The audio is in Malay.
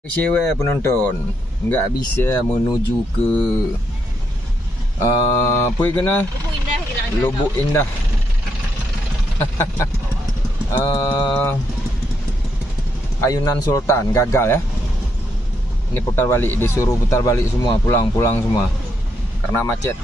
Sewa penonton, nggak bisa menuju ke apa yang kena? Lubuk Indah. Ayunan Sultan gagal ya. Ini putar balik, disuruh putar balik semua, pulang semua karena macet.